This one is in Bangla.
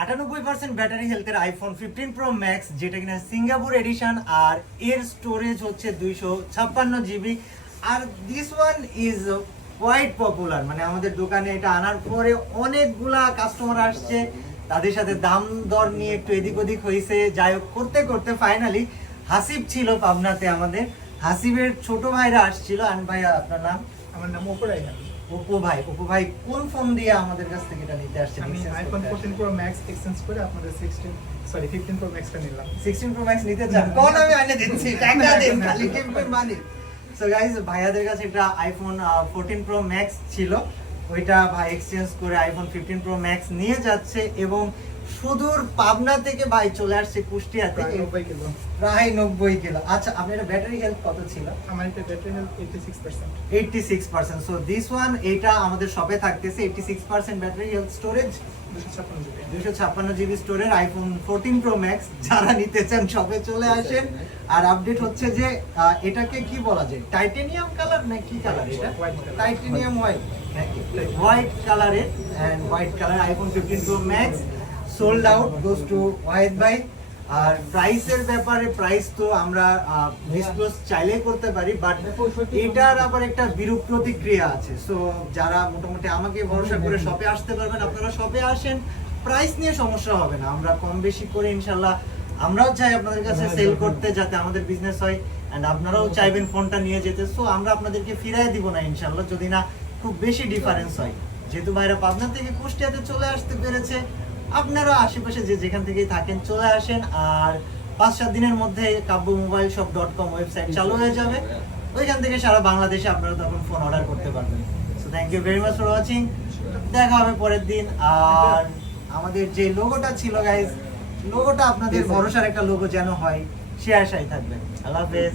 98% ব্যাটারি হেলথের আইফোন 15 প্রো ম্যাক্স, যেটা কিনা সিঙ্গাপুর এডিশন, আর এর স্টোরেজ হচ্ছে 256 জিবি। আর this one is quite popular, মানে আমাদের দোকানে এটা আনার পরে অনেকগুলা কাস্টমার আসছে, তাদের সাথে দাম দর নিয়ে একটু এদিক ওদিক হয়েছে। যাই হোক, করতে করতে ফাইনালি হাসিব ছিল পাবনাতে আমাদের, হাসিবের ছোট ভাইরা আসছিল। আন ভাই, আপনার নাম? আমার নাম অপরাই। অপু ভাই কোন ফোন দিয়ে আমাদের কাছ থেকে এটা নিতে আসছেন? আমি আইফোন 14 প্রো ম্যাক্স এক্সচেঞ্জ করে আপনাদের 15 প্রো ম্যাক্সটা নিলাম। 16 প্রো ম্যাক্স নিতে চান? কোন আমি আইনে দিচ্ছি, টাকা দেন, খালি টিপের মানি। সো গাইস, ভাইয়াদের কাছে একটা আইফোন 14 প্রো ম্যাক্স ছিল, ওইটা ভাই এক্সচেঞ্জ করে আইফোন 15 প্রো ম্যাক্স নিয়ে যাচ্ছে, এবং সুদূর পাবনা থেকে ভাই চলে আসছে কুষ্টিয়াতে, প্রায় 90 কিলো। আচ্ছা, আপনার ব্যাটারি হেলথ কত ছিল? আমার এটা battery health 86%। 86%। So this one, এটা আমাদের শপে থাকতেছে 86% battery health, storage 256 GB storage, iPhone 14 pro max. যারা নিতে চান শপে চলে আসেন। আর আপডেট হচ্ছে যে এটাকে কি বলা যায়, টাইটেনিয়াম কালার না কি কালার এটা? টাইটেনিয়াম হোয়াইট কালারের, and white colour iPhone 15 Pro Max sold out, goes to Wahid ভাই। আর প্রাইসের ব্যাপারে, প্রাইস তো আমরা ডিসক্লোজ চাইলে করতে পারি, বাট এটার আবার একটা বিরূপ প্রতিক্রিয়া আছে। সো যারা মোটামুটি আমাকে ভরসা করে শপে আসতে পারবেন, আপনারা শপে আসেন, প্রাইস নিয়ে সমস্যা হবে না, আমরা কম বেশি করে ইনশাল্লাহ। আমরাও চাই আপনাদের কাছে সেল করতে, যাতে আমাদের বিজনেস হয়, এন্ড আপনারাও চাইবেন ফোনটা নিয়ে যেতে। সো আমরা আপনাদেরকে ফিরাই দিব না ইনশাল্লাহ, যদি না খুব বেশি ডিফারেন্স হয়। যেহেতু ভাইরা পাবনা থেকে কুষ্টিয়াতে চলে আসতে পেরেছে, আপনারা আশেপাশে যে যেখান থেকেই থাকেন চলে আসেন। আর 5-7 দিনের মধ্যে kabboomobileshop.com ওয়েবসাইট চালু হয়ে যাবে, ওইখান থেকে সারা বাংলাদেশে আপনারা তখন ফোন অর্ডার করতে পারবেন। So thank you very much for watching, দেখা হবে পরের দিন। আর আমাদের যে লোগোটা ছিল গাইজ, লোগোটা আপনাদের ভরসার একটা লোগো যেন হয়, সে আশাই থাকবেন। আল্লাহ হাফেজ।